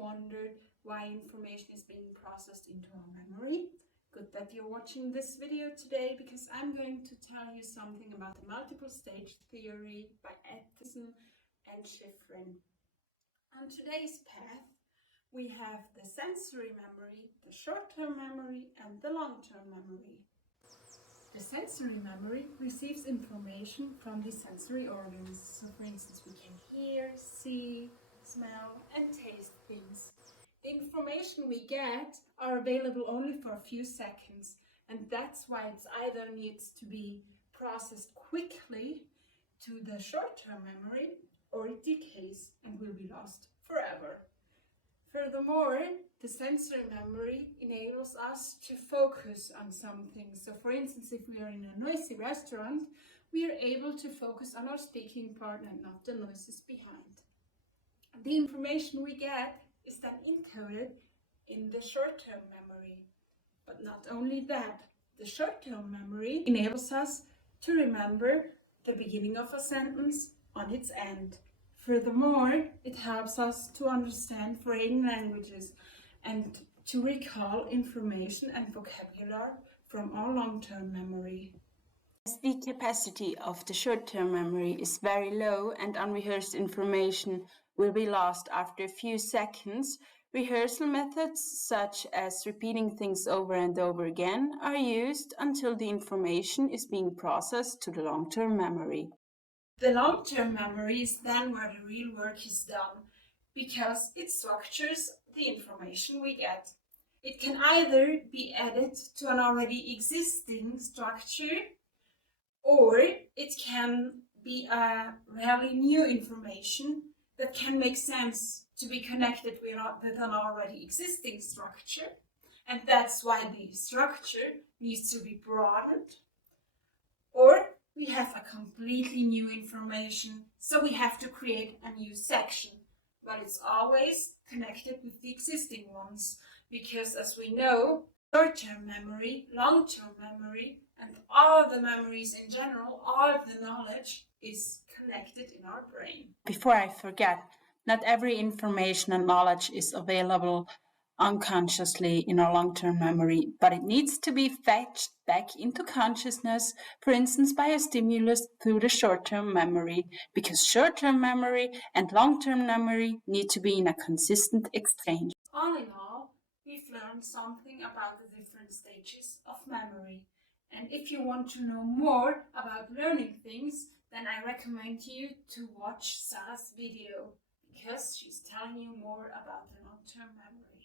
wondered why information is being processed into our memory? Good that you're watching this video today, because I'm going to tell you something about the multiple stage theory by Atkinson and Shiffrin. On today's path, we have the sensory memory, the short-term memory, and the long-term memory. The sensory memory receives information from the sensory organs. So for instance, we can hear, see, smell, and taste things. The information we get are available only for a few seconds, and that's why it either needs to be processed quickly to the short-term memory, or it decays and will be lost forever. Furthermore, the sensory memory enables us to focus on something. So for instance, if we are in a noisy restaurant, we are able to focus on our speaking part and not the noises behind. The information we get is then encoded in the short-term memory. But not only that, the short-term memory enables us to remember the beginning of a sentence on its end. Furthermore, it helps us to understand foreign languages and to recall information and vocabulary from our long-term memory. As the capacity of the short-term memory is very low and unrehearsed information will be lost after a few seconds, rehearsal methods such as repeating things over and over again are used until the information is being processed to the long-term memory. The long-term memory is then where the real work is done, because it structures the information we get. It can either be added to an already existing structure, or it can be a really new information that can make sense to be connected with an already existing structure. And that's why the structure needs to be broadened. Or we have a completely new information, so we have to create a new section. But it's always connected with the existing ones, because as we know, short-term memory, long-term memory, and all the memories in general, all of the knowledge is connected in our brain. Before I forget, not every information and knowledge is available unconsciously in our long-term memory, but it needs to be fetched back into consciousness, for instance by a stimulus through the short-term memory, because short-term memory and long-term memory need to be in a consistent exchange. All in all, we've learned something about the different stages of memory. And if you want to know more about learning things, then I recommend you to watch Sarah's video, because she's telling you more about the long-term memory.